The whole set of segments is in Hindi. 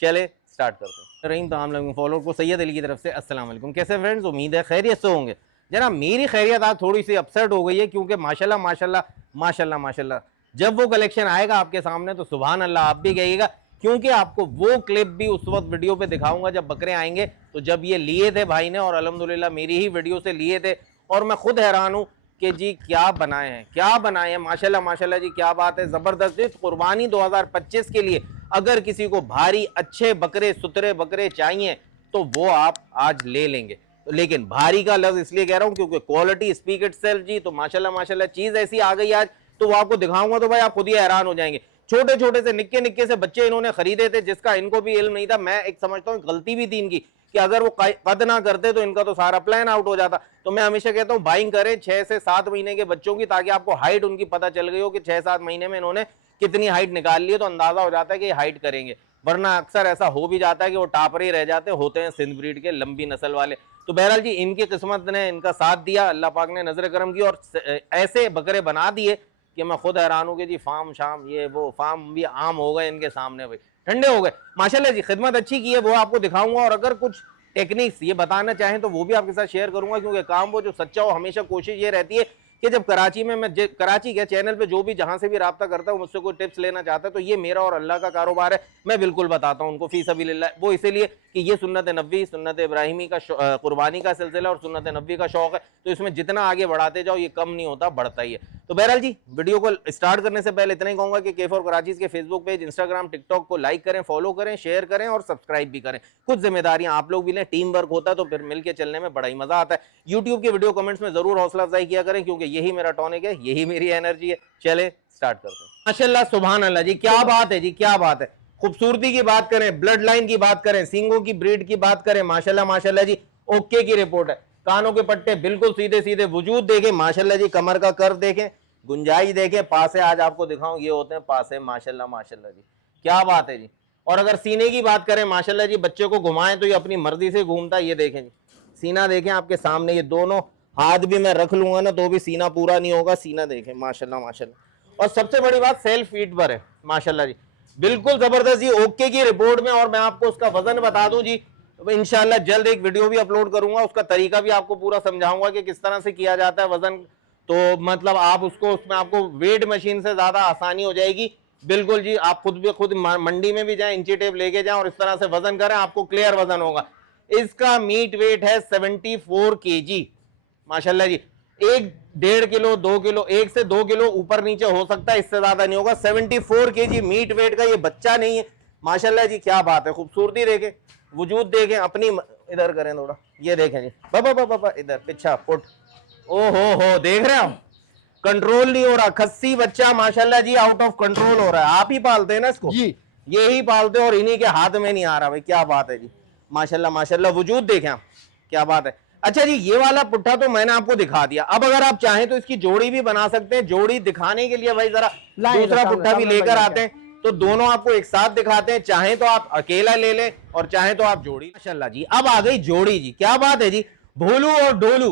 चले स्टार्ट करते हैं। रहीम तमाम लोगों फॉलोअर को सैयद अली की तरफ से अस्सलाम वालेकुम। कैसे फ्रेंड्स, उम्मीद है खैरियत से होंगे। जनाब मेरी खैरियत आज थोड़ी सी अपसेट हो गई है क्योंकि माशाल्लाह माशाल्लाह माशाल्लाह माशाल्लाह जब वो कलेक्शन आएगा आपके सामने तो सुभान अल्लाह आप भी कहिएगा, क्योंकि आपको वो क्लिप भी उस वक्त वीडियो पे दिखाऊंगा जब बकरे आएंगे। तो जब ये लिए थे भाई ने और अल्हम्दुलिल्लाह मेरी ही वीडियो से लिए थे और मैं खुद हैरान हूँ कि जी क्या बनाए हैं, क्या बनाए हैं, माशाल्लाह माशाल्लाह जी क्या बात है, जबरदस्त। कुर्बानी 2025 के लिए अगर किसी को भारी अच्छे बकरे सुथरे बकरे चाहिए तो वो आप आज ले लेंगे। लेकिन भारी का लफ्ज इसलिए कह रहा हूं क्योंकि क्वालिटी स्पीक इटसेल्फ जी। तो माशाल्लाह माशाल्लाह चीज ऐसी आ गई आज, तो वो आपको दिखाऊंगा तो भाई आप खुद ही हैरान हो जाएंगे। छोटे छोटे से निक्के निक्के से बच्चे इन्होंने खरीदे थे जिसका इनको भी इल्म नहीं था। मैं एक समझता हूँ गलती भी थी इनकी कि अगर वो कद ना करते तो इनका तो सारा प्लान आउट हो जाता। तो मैं हमेशा कहता हूँ बाइंग करें 6 से 7 महीने के बच्चों की, ताकि आपको हाइट उनकी पता चल गई हो कि 6-7 महीने में इन्होंने कितनी हाइट निकाल ली है, तो अंदाजा हो जाता है कि ये हाइट करेंगे। वरना अक्सर ऐसा हो भी जाता है कि वो टापर ही रह जाते होते हैं सिंध ब्रीड के लंबी नस्ल वाले। तो बहरहाल जी इनकी किस्मत ने इनका साथ दिया, अल्लाह पाक ने नजर करम की और ऐसे बकरे बना दिए कि मैं खुद हैरान हूँ कि जी फार्म शाम ये वो फार्म भी आम हो गए इनके सामने, भाई ठंडे हो गए माशाल्लाह जी। खिदमत अच्छी की है वो आपको दिखाऊंगा और अगर कुछ टेक्निक्स ये बताना चाहें तो वो भी आपके साथ शेयर करूंगा, क्योंकि काम वो जो सच्चा हो हमेशा कोशिश ये रहती है कि जब कराची में मैं कराची के चैनल पे जो भी जहां से भी राब्ता करता हूँ मुझसे कोई टिप्स लेना चाहता है तो ये मेरा और अल्लाह का कारोबार है, मैं बिल्कुल बताता हूँ उनको फी सबीलिल्लाह। वो इसीलिए कि ये सुन्नत नबी सुन्नत इब्राहिमी का कुर्बानी का सिलसिला और सुन्नत नबी का शौक है, तो इसमें जितना आगे बढ़ाते जाओ ये कम नहीं होता बढ़ता ही है। तो बहरहाल जी वीडियो को स्टार्ट करने से पहले इतना ही कहूंगा कि K4 कराची के फेसबुक पेज इंस्टाग्राम टिकटॉक को लाइक करें, फॉलो करें, शेयर करें और सब्सक्राइब भी करें। कुछ जिम्मेदारियां आप लोग भी लें, टीम वर्क होता है तो फिर मिलकर चलने में बड़ा ही मजा आता है। यूट्यूब की वीडियो कमेंट्स में जरूर हौसला अफजाई किया करें क्योंकि यही मेरा टॉनिक है, यही मेरी एनर्जी है। चले स्टार्ट करते हैं। माशाल्लाह सुभान अल्लाह जी क्या बात है जी, क्या बात है। खूबसूरती की बात करें, ब्लड लाइन की बात करें, सींगों की ब्रीड की बात करें, माशाल्लाह माशाल्लाह जी ओके की रिपोर्ट है। कानों के पट्टे बिल्कुल सीधे सीधे, वजूद देखें माशाल्लाह जी, कमर का कर्व देखें, गुंजाइश देखें, पासे आज आपको दिखाऊं ये होते हैं पासे, माशाल्लाह माशाल्लाह जी क्या बात है जी। और अगर सीने की बात करें माशाल्लाह जी, बच्चे को घुमाएं तो ये अपनी मर्जी से घूमता है। ये देखें जी सीना देखें आपके सामने, ये दोनों हाथ भी मैं रख लूंगा ना तो भी सीना पूरा नहीं होगा। सीना देखें माशाल्लाह माशाल्लाह। और सबसे बड़ी बात सेल्फ फीड पर है माशाल्लाह जी, बिल्कुल जबरदस्त जी ओके की रिपोर्ट में। और मैं आपको उसका वजन बता दूं जी, इंशाल्लाह जल्द एक वीडियो भी अपलोड करूंगा, उसका तरीका भी आपको पूरा समझाऊंगा कि किस तरह से किया जाता है वजन। तो मतलब आप उसको उसमें आपको वेट मशीन से ज्यादा आसानी हो जाएगी। बिल्कुल जी आप खुद भी खुद मंडी में भी जाएं, इंची टेप लेके जाएं और इस तरह से वजन करें, आपको क्लियर वजन होगा। इसका मीट वेट है 74 kg माशाल्लाह जी। 1-1.5 किलो 2 किलो 1 से 2 किलो ऊपर नीचे हो सकता है, इससे ज्यादा नहीं होगा। 74 kg मीट वेट का ये बच्चा नहीं है माशाल्लाह जी क्या बात है। खूबसूरती देखें, वजूद देखें अपनी, इधर करें थोड़ा, ये देखें जी बाबा बाबा इधर पिछा पुट, ओ हो देख रहे हो कंट्रोल नहीं हो रहा। खस्सी बच्चा माशाल्लाह जी आउट ऑफ कंट्रोल हो रहा है। आप ही पालते हैं ना इसको जी, ये ही पालते और इन्हीं के हाथ में नहीं आ रहा भाई, क्या बात है जी माशाल्लाह माशाल्लाह। वजूद देखें आप क्या बात है। अच्छा जी ये वाला पुट्ठा तो मैंने आपको दिखा दिया, अब अगर आप चाहें तो इसकी जोड़ी भी बना सकते हैं। जोड़ी दिखाने के लिए भाई जरा दूसरा पुट्ठा भी लेकर आते हैं तो दोनों आपको एक साथ दिखाते हैं। चाहें तो आप अकेला ले लें और चाहें तो आप जोड़ी। माशाल्लाह जी अब आ गई जोड़ी जी, क्या बात है जी। भोलू और डोलू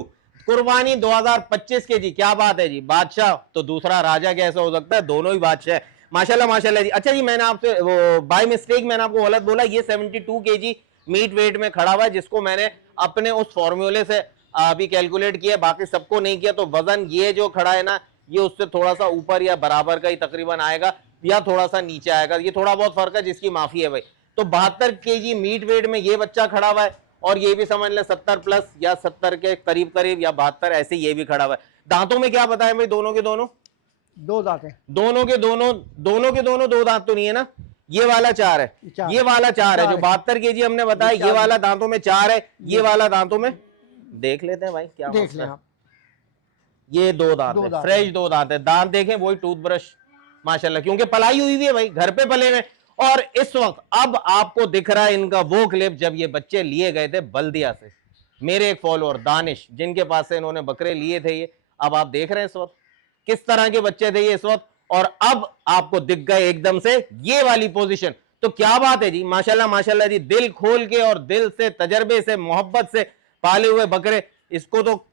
कुर्बानी 2025 के जी, क्या बात है जी। बादशाह तो दूसरा राजा कैसे हो सकता है, दोनों ही बादशाह है माशाल्लाह माशाल्लाह जी। अच्छा जी मैंने आपसे बाय मिस्टेक मैंने आपको गलत बोला, ये 72 kg मीट वेट में खड़ा हुआ है, जिसको मैंने अपने उस फॉर्मूले से अभी कैलकुलेट किया, बाकी सबको नहीं किया। तो वजन ये जो खड़ा है ना ये उससे थोड़ा सा ऊपर या बराबर का ही तकरीबन आएगा या थोड़ा सा नीचे आएगा, ये थोड़ा बहुत फर्क है जिसकी माफी है भाई। तो 72 kg मीट वेट में ये बच्चा खड़ा हुआ है और ये भी समझ ले 70 प्लस या 70 के करीब करीब या 72 ऐसे ये भी खड़ा हुआ है। दांतों में क्या बताया भाई, दोनों के दोनों दो दांत है, दोनों के दोनों दो दांत तो नहीं है ना, ये वाला 4 है, ये वाला 4 है। जो 72 kg हमने बताया ये वाला दांतों में 4 है, ये वाला दांतों में देख लेते हैं भाई क्या देख लें आप, ये 2 दांत है, फ्रेश 2 दांत है। दांत देखें वही टूथब्रश माशाल्लाह, क्योंकि पलाई हुई है भाई, घर पे पले हुए। और इस वक्त अब आपको दिख रहा है इनका वो क्लिप जब ये बच्चे लिए गए थे बल्दिया से। मेरे एक फॉलोअर दानिश जिनके पास से इन्होंने बकरे लिए थे, ये अब आप देख रहे हैं इस वक्त किस तरह के बच्चे थे ये इस वक्त, और अब आपको दिख गए एकदम से ये वाली पोजीशन। तो क्या बात है जी माशाल्लाह माशाल्लाह जी, दिल खोल के और दिल से तजर्बे से मोहब्बत से पाले हुए बकरे। इसको तो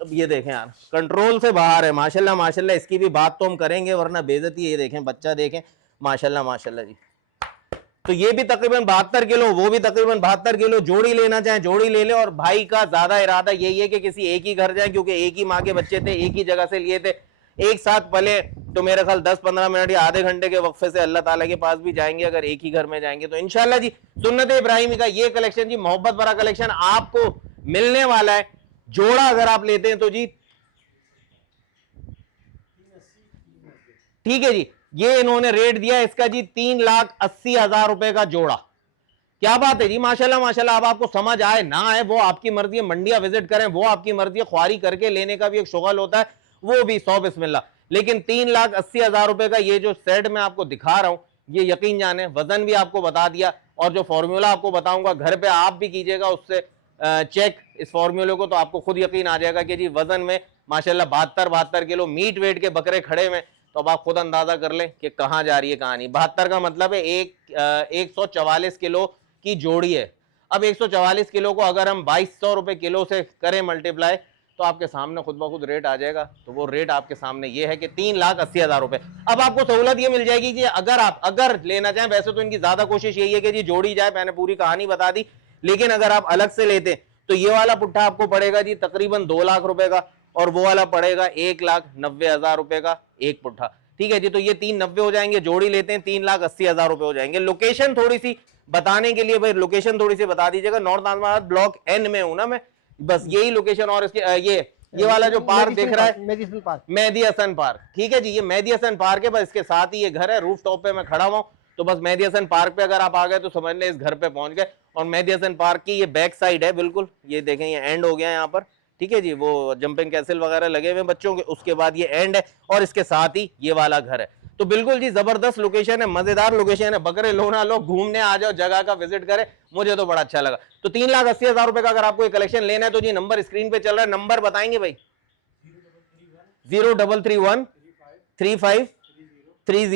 ये देखें यार कंट्रोल से बाहर है माशाल्लाह माशाल्लाह। इसकी भी बात तो हम करेंगे वरना बेइज्जती। ये देखें बच्चा देखें माशाल्लाह माशाल्लाह जी तो ये भी तकरीबन 72 किलो, वो भी तकरीबन 72 किलो। जोड़ी लेना चाहे जोड़ी ले ले। और भाई का ज्यादा इरादा यही है कि किसी एक ही घर जाए, क्योंकि एक ही माँ के बच्चे थे, एक ही जगह से लिए थे, एक साथ पले। तो मेरे ख्याल 10-15 मिनट या आधे घंटे के वक्फे से अल्लाह ताला के पास भी जाएंगे अगर एक ही घर में जाएंगे तो। इंशाल्लाह जी सुन्नत इब्राहिमी का ये कलेक्शन जी, मोहब्बत भरा कलेक्शन आपको मिलने वाला है। जोड़ा अगर आप लेते हैं तो जी ठीक है जी, ये इन्होंने रेट दिया इसका जी 3,80,000 रुपए का जोड़ा। क्या बात है जी, माशाल्लाह माशाल्लाह। अब आपको समझ आए ना आए वो आपकी मर्जी है, मंडिया विजिट करें वो आपकी मर्जी है, ख्वारी करके लेने का भी एक शुगल होता है, वो भी 100 बिस्मिल्लाह। लेकिन 3,80,000 रुपए का ये जो सेट मैं आपको दिखा रहा हूं, ये यकीन जाने वजन भी आपको बता दिया, और जो फॉर्मूला आपको बताऊंगा घर पे आप भी कीजिएगा उससे चेक इस फॉर्मूले को, तो आपको खुद यकीन आ जाएगा कि जी वजन में माशाल्लाह 72 किलो मीट वेट के बकरे खड़े में। तो अब आप खुद अंदाजा कर लें कि कहां जा रही है कहानी। 72 का मतलब है 144 किलो की जोड़ी है। अब 144 किलो को अगर हम 2200 रुपए किलो से करें मल्टीप्लाई, तो आपके सामने खुद ब खुद रेट आ जाएगा। तो वो रेट आपके सामने ये है कि 3,80,000 रुपए। अब आपको सहूलत ये मिल जाएगी कि अगर लेना चाहें, वैसे तो इनकी ज्यादा कोशिश यही है कि जी जोड़ी जाए, मैंने पूरी कहानी बता दी, लेकिन अगर आप अलग से लेते तो ये वाला पुट्ठा आपको पड़ेगा जी तकरीबन 2 लाख रुपए का, और वो वाला पड़ेगा 1,90,000 रुपए का एक पुट्ठा। ठीक है जी, तो ये 390 हो जाएंगे। जोड़ी लेते हैं 3,80,000 रुपए हो जाएंगे। लोकेशन थोड़ी सी बताने के लिए भाई, लोकेशन थोड़ी सी बता दीजिएगा। नॉर्थ अहमदाबाद ब्लॉक N में हूं ना मैं, बस यही लोकेशन। और इसके ये वाला जो पार्क दिख रहा है मेहदी हसन पार्क, ठीक है जी, ये मेहदी हसन पार्क है, बस इसके साथ ही ये घर है। रूफ टॉप पे मैं खड़ा हुआ, तो बस मेहदी हसन पार्क पे अगर आप आ गए तो समझ लें इस घर पे पहुंच गए। और मेहदी हसन पार्क की ये बैक साइड है बिल्कुल, ये देखें ये एंड हो गया यहाँ पर, ठीक है जी, वो जंपिंग कैसल वगैरह लगे हुए बच्चों के, उसके बाद ये एंड है, और इसके साथ ही ये वाला घर है। तो बिल्कुल जी जबरदस्त लोकेशन है, मजेदार लोकेशन है। बकरे लो ना लो, घूमने आ जाओ, जगह का विजिट करें, मुझे तो बड़ा अच्छा लगा। तो 3,80,000 रुपए का अगर आपको कलेक्शन लेना है तो जी नंबर स्क्रीन पे चल रहा है, नंबर बताएंगे भाई। 0331 35 30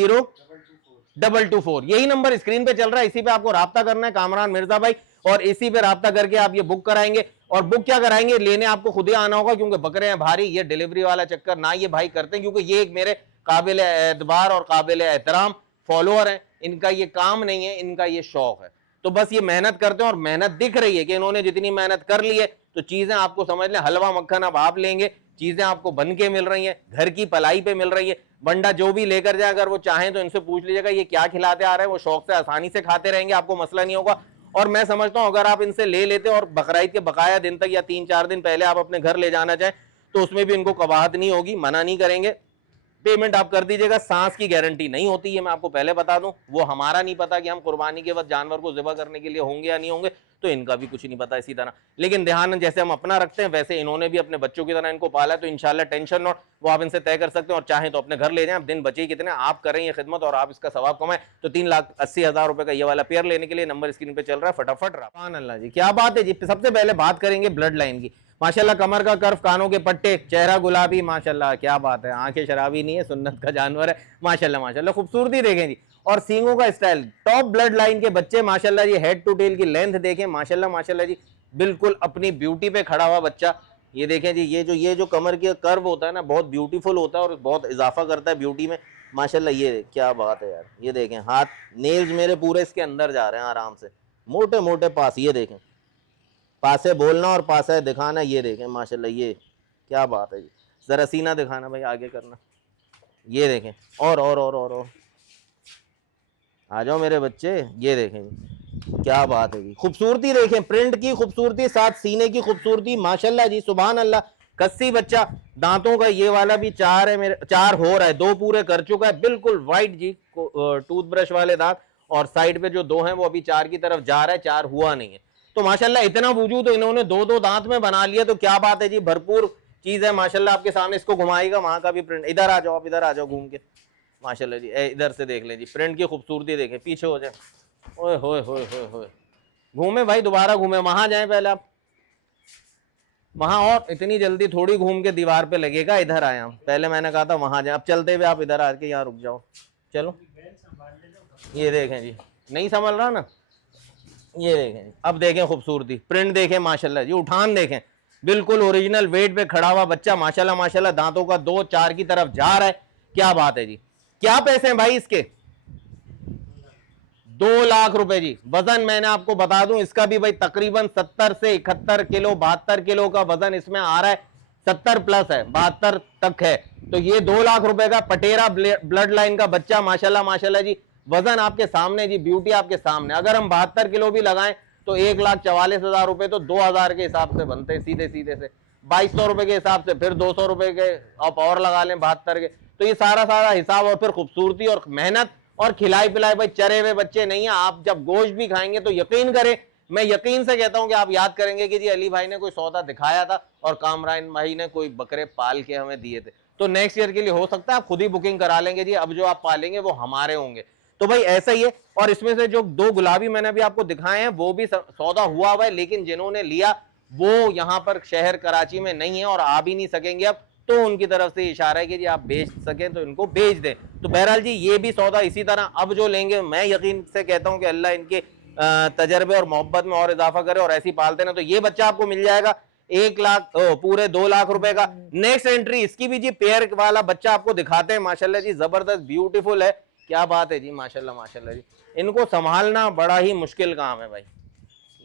224, यही नंबर स्क्रीन पे चल रहा है, इसी पे आपको राब्ता करना है कामरान मिर्जा भाई, और इसी पे राब्ता करके आप ये बुक कराएंगे। और बुक क्या कराएंगे, लेने आपको खुद ही आना होगा, क्योंकि बकरे हैं भारी, ये डिलीवरी वाला चक्कर ना ये भाई करते हैं, क्योंकि ये एक मेरे काबिल एतबार और काबिल एहतराम फॉलोअर हैं। इनका ये काम नहीं है, इनका ये शौक है। तो बस ये मेहनत करते हैं, और मेहनत दिख रही है कि इन्होंने जितनी मेहनत कर ली है, तो चीजें आपको समझ लें हलवा मक्खन अब आप लेंगे, चीजें आपको बन के मिल रही हैं, घर की पलाई पे मिल रही है। बंडा जो भी लेकर जाए, अगर वो चाहें तो इनसे पूछ लीजिएगा ये क्या खिलाते आ रहे हैं, वो शौक से आसानी से खाते रहेंगे, आपको मसला नहीं होगा। और मैं समझता हूं अगर आप इनसे ले लेते और बकरीद के बकाया दिन तक या 3-4 दिन पहले आप अपने घर ले जाना चाहें, तो उसमें भी इनको कबाहत नहीं होगी, मना नहीं करेंगे, पेमेंट आप कर दीजिएगा। सांस की गारंटी नहीं होती है, मैं आपको पहले बता दूं, वो हमारा नहीं पता कि हम कुर्बानी के वक्त जानवर को ज़िबा करने के लिए होंगे या नहीं होंगे, तो इनका भी कुछ नहीं पता इसी तरह। लेकिन ध्यान जैसे हम अपना रखते हैं, वैसे इन्होंने भी अपने बच्चों की तरह इनको पाला है, तो इंशाल्लाह टेंशन नॉट, वो आप इनसे तय कर सकते हैं, और चाहें तो अपने घर ले जाएं। दिन बचे कितने, आप करें ये खिदमत और आप इसका सवाब कमाएं। तो 3,80,000 रुपए का ये वाला पेयर लेने के लिए नंबर स्क्रीन पे चल रहा है, फटाफट। सुभान अल्लाह जी, क्या बात है जी। सबसे पहले बात करेंगे ब्लड लाइन की। माशाल्लाह कमर का कर्व, कानों के पट्टे, चेहरा गुलाबी, माशाल्लाह क्या बात है, आंखें शराबी नहीं है, सुन्नत का जानवर है, माशाल्लाह माशाल्लाह। खूबसूरती देखें जी, और सींगों का स्टाइल, टॉप ब्लड लाइन के बच्चे माशाल्लाह जी। हेड टू टेल की लेंथ देखें माशाल्लाह माशाल्लाह जी, बिल्कुल अपनी ब्यूटी पे खड़ा हुआ बच्चा। ये देखें जी, ये जो कमर के कर्व होता है ना, बहुत ब्यूटीफुल होता है और बहुत इजाफा करता है ब्यूटी में माशाल्लाह। ये क्या बात है यार, ये देखें हाथ, नेल्स मेरे पूरे इसके अंदर जा रहे हैं आराम से, मोटे मोटे पास, ये देखें, पासे बोलना और पासे दिखाना, ये देखें माशाल्लाह, ये क्या बात है जी। जरा सीना दिखाना भाई, आगे करना, ये देखें, और आ जाओ मेरे बच्चे, ये देखें जी, क्या बात है जी। खूबसूरती देखें, प्रिंट की खूबसूरती, साथ सीने की खूबसूरती, माशाल्लाह जी, सुभान अल्लाह। कस्सी बच्चा, दांतों का ये वाला भी 4 है, मेरे 4 हो रहा है, 2 पूरे कर चुका है, बिल्कुल वाइट जी, टूथब्रश वाले दांत, और साइड पे जो 2 हैं वो अभी 4 की तरफ जा रहा है, 4 हुआ नहीं है। तो माशाल्लाह इतना वजूद, तो इन्होंने 2-2 दांत में बना लिया, तो क्या बात है जी, भरपूर चीज है माशाल्लाह। आपके सामने इसको घुमाएगा, वहां का भी प्रिंट, इधर आ जाओ आप, इधर आ जाओ घूम के, माशाल्लाह जी, इधर से देख लें जी, प्रिंट की खूबसूरती देखें, पीछे हो जाए, ओए होए होए होए होए, घूमे भाई, दोबारा घूमे, वहां जाए पहले आप, वहां, और इतनी जल्दी थोड़ी घूम के दीवार पे लगेगा, इधर आए हम, पहले मैंने कहा था वहां जाए, अब चलते हुए आप इधर आके यहाँ रुक जाओ, चलो। ये देखें जी, नहीं संभल रहा ना, ये देखें, अब देखें खूबसूरती, प्रिंट देखें माशाल्लाह जी, उठान देखें, बिल्कुल ओरिजिनल वेट पे खड़ा हुआ बच्चा माशाल्लाह माशाल्लाह। दांतों का 2-4 की तरफ जा रहा है, क्या बात है जी। क्या पैसे हैं भाई इसके, 2 लाख रुपए जी। वजन मैंने आपको बता दूं इसका भी भाई तकरीबन 70 से 71 किलो 72 किलो का वजन इसमें आ रहा है, 70 प्लस है, 72 तक है। तो ये 2 लाख रुपए का पटेरा ब्लड लाइन का बच्चा, माशाल्लाह माशाल्लाह जी। वजन आपके सामने जी, ब्यूटी आपके सामने। अगर हम 72 किलो भी लगाएं तो 1,44,000 रुपए तो 2,000 के हिसाब से बनते हैं सीधे सीधे से, 2,200 रुपए के हिसाब से, फिर 200 रुपए के आप और लगा लें 72 के। तो ये सारा सारा हिसाब, और फिर खूबसूरती और मेहनत और खिलाई पिलाई, भाई चरे हुए बच्चे नहीं है। आप जब गोश्त भी खाएंगे तो यकीन करें, मैं यकीन से कहता हूं कि आप याद करेंगे कि जी अली भाई ने कोई सौदा दिखाया था और कामरान भाई ने कोई बकरे पाल के हमें दिए थे। तो नेक्स्ट ईयर के लिए हो सकता है आप खुद ही बुकिंग करा लेंगे जी, अब जो आप पालेंगे वो हमारे होंगे। तो भाई ऐसा ही है। और इसमें से जो 2 गुलाबी मैंने अभी आपको दिखाए हैं वो भी सौदा हुआ हुआ है, लेकिन जिन्होंने लिया वो यहां पर शहर कराची में नहीं है और आ भी नहीं सकेंगे अब, तो उनकी तरफ से इशारा है कि जी आप बेच सकें तो इनको बेच दें। तो बहरहाल जी ये भी सौदा इसी तरह अब जो लेंगे, मैं यकीन से कहता हूं कि अल्लाह इनके तजर्बे और मोहब्बत में और इजाफा करे और ऐसी पालते ना। तो ये बच्चा आपको मिल जाएगा 1 लाख पूरे 2 लाख रुपए का। नेक्स्ट एंट्री इसकी भी जी पेयर वाला बच्चा आपको दिखाते हैं, माशाल्लाह जी जबरदस्त ब्यूटीफुल है, क्या बात है जी, माशाल्लाह माशाल्लाह जी। इनको संभालना बड़ा ही मुश्किल काम है भाई।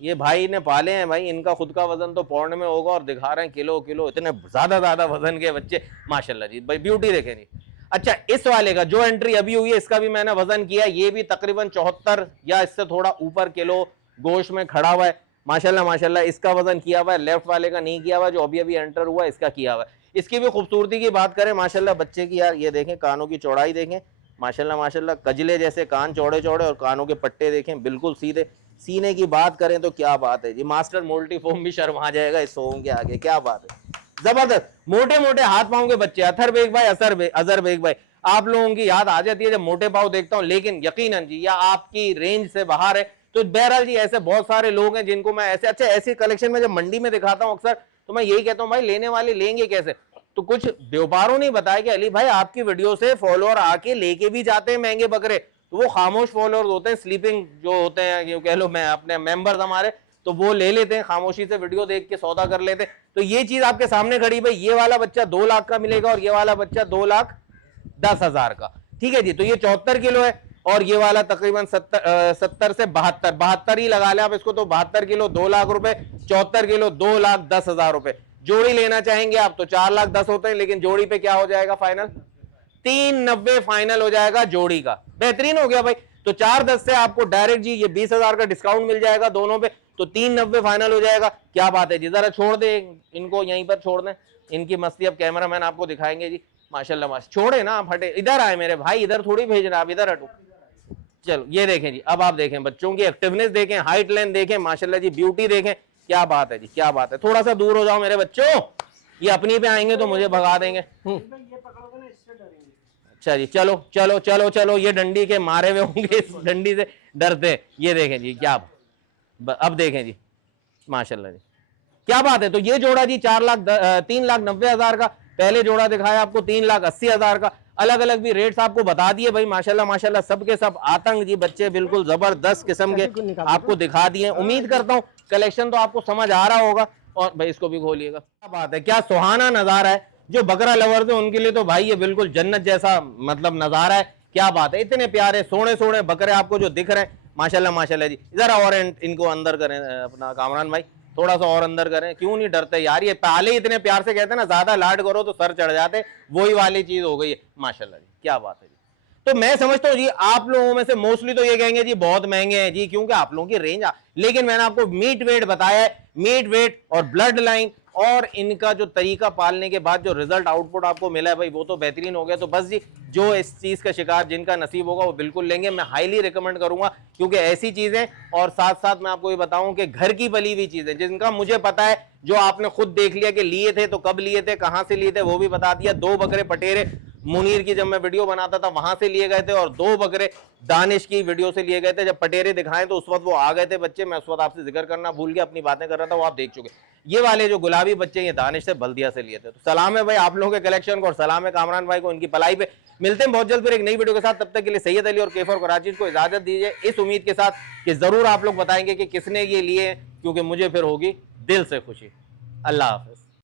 ये भाई ने पाले हैं भाई, इनका खुद का वजन तो पौंड में होगा और दिखा रहे हैं किलो किलो, इतने ज्यादा वजन के बच्चे, माशाल्लाह जी। भाई ब्यूटी देखें जी। अच्छा, इस वाले का जो एंट्री अभी हुई है इसका भी मैंने वजन किया, ये भी तकरीबन 74 या इससे थोड़ा ऊपर किलो गोश्त में खड़ा हुआ है, माशाल्लाह माशाल्लाह। इसका वजन किया हुआ है, लेफ्ट वाले का नहीं किया हुआ, जो अभी अभी एंटर हुआ इसका किया हुआ है। इसकी भी खूबसूरती की बात करें, माशाल्लाह बच्चे की यार ये देखें, कानों की चौड़ाई देखें, माशाल्लाह माशाल्लाह, कजले जैसे कान चौड़े चौड़े और कानों के पट्टे देखें बिल्कुल सीधे। सीने की बात करें तो क्या बात है जी, मास्टर मोल्टीफॉर्म भी शर्मा जाएगा इस सोम के आगे, क्या बात है, जबरदस्त। मोटे मोटे हाथ पांव के बच्चे, अथर बेग भाई, अजहर बेग भाई, आप लोगों की याद आ जाती है जब मोटे पांव देखता हूं, लेकिन यकीनन जी या आपकी रेंज से बाहर है। तो बहरहाल जी ऐसे बहुत सारे लोग हैं जिनको मैं ऐसे, अच्छा ऐसी कलेक्शन में जब मंडी में दिखाता हूं अक्सर, तो मैं यही कहता हूं भाई लेने वाले लेंगे कैसे। तो कुछ व्यापारों ने बताया कि अली भाई आपकी वीडियो से फॉलोअर आके लेके भी जाते हैं महंगे बकरे, तो वो खामोश फॉलोअर होते हैं, स्लीपिंग जो होते हैं, कह लो मैं अपने मेंबर्स हमारे, तो वो ले लेते हैं खामोशी से, वीडियो देख के सौदा कर लेते हैं। तो ये चीज आपके सामने खड़ी भाई, ये वाला बच्चा 2 लाख का मिलेगा और ये वाला बच्चा 2,10,000 का, ठीक है जी। तो ये 74 किलो है और ये वाला तकरीबन 70 से 72 ही लगा ले आप इसको, तो 72 किलो 2 लाख रुपए, 74 किलो 2,10,000 रुपए। जोड़ी लेना चाहेंगे आप तो 4,10,000 होते हैं, लेकिन जोड़ी पे क्या हो जाएगा फाइनल, 390 फाइनल हो जाएगा जोड़ी का। बेहतरीन हो गया भाई। तो 4,10 से आपको डायरेक्ट जी ये 20,000 का डिस्काउंट मिल जाएगा दोनों पे, तो 390 फाइनल हो जाएगा। क्या बात है जी, जरा छोड़ दे इनको, यहीं पर छोड़ दें इनकी मस्ती, अब कैमरामैन आपको दिखाएंगे जी, माशाल्लाह माशाल्लाह। छोड़े ना आप, हटे, इधर आए मेरे भाई, इधर थोड़ी भेजना, आप इधर हटो। चलो ये देखें जी, अब आप देखें बच्चों की एक्टिवनेस देखें, हाइट लेंथ देखें, माशाल्लाह जी ब्यूटी देखें, क्या बात है जी, क्या बात है। थोड़ा सा दूर हो जाओ मेरे बच्चों, ये अपनी पे आएंगे तो मुझे भगा देंगे। अच्छा जी, चलो चलो चलो चलो, ये डंडी के मारे हुए होंगे, इस डंडी से डरते हैं। ये देखें जी, क्या अब देखें जी, माशाल्लाह जी, क्या बात है। तो ये जोड़ा जी 3,90,000 का, पहले जोड़ा दिखाया आपको 3,80,000 का। अलग अलग भी रेट्स आपको बता दिए भाई, माशाल्लाह माशाल्लाह, सबके सब आतंक जी बच्चे, बिल्कुल जबरदस्त किस्म के आपको दिखा दिए। उम्मीद करता हूँ कलेक्शन तो आपको समझ आ रहा होगा। और भाई इसको भी खोलिएगा, क्या बात है, क्या सुहाना नजारा है। जो बकरा लवर्स है उनके लिए तो भाई ये बिल्कुल जन्नत जैसा मतलब नजारा है, क्या बात है। इतने प्यारे सोने सोने बकरे आपको जो दिख रहे हैं, माशाल्लाह माशाल्लाह जी। जरा और इनको अंदर करें अपना कामरान भाई, थोड़ा सा और अंदर करें, क्यों नहीं डरते यार, ये पहले इतने प्यार से कहते हैं ना, ज्यादा लाड करो तो सर चढ़ जाते, वही वाली चीज हो गई है, माशाल्लाह जी, क्या बात है जी। तो मैं समझता हूँ जी आप लोगों में से मोस्टली तो ये कहेंगे जी बहुत महंगे हैं जी, क्योंकि आप लोगों की रेंज, लेकिन मैंने आपको मीट वेट बताया है, मीट वेट और ब्लड लाइन और इनका जो तरीका पालने के बाद जो रिजल्ट आउटपुट आपको मिला है भाई, वो तो बेहतरीन हो गया। तो बस जी जो इस चीज का शिकार जिनका नसीब होगा वो बिल्कुल लेंगे, मैं हाईली रिकमेंड करूंगा, क्योंकि ऐसी चीजें, और साथ साथ मैं आपको ये बताऊं कि घर की बली हुई चीजें, जिनका मुझे पता है, जो आपने खुद देख लिया कि लिए थे तो कब लिए थे, कहां से लिए थे, वो भी बता दिया। 2 बकरे पटेरे मुनीर की जब मैं वीडियो बनाता था वहां से लिए गए थे, और 2 बकरे दानिश की वीडियो से लिए गए थे। जब पटेरे दिखाए तो उस वक्त वो आ गए थे बच्चे, मैं उस वक्त आपसे जिक्र करना भूल गया, अपनी बातें कर रहा था, वो आप देख चुके। ये वाले जो गुलाबी बच्चे ये दानिश से बल्दिया से लिए थे। तो सलाम है भाई आप लोगों के कलेक्शन को, और सलाम है कामरान भाई को, इनकी पलाई पे। मिलते हैं बहुत जल्द फिर एक नई वीडियो के साथ, तब तक के लिए सैयद अली और कैफर कराची को इजाजत दीजिए, इस उम्मीद के साथ कि जरूर आप लोग बताएंगे कि किसने ये लिए, क्योंकि मुझे फिर होगी दिल से खुशी। अल्लाह हाफिज।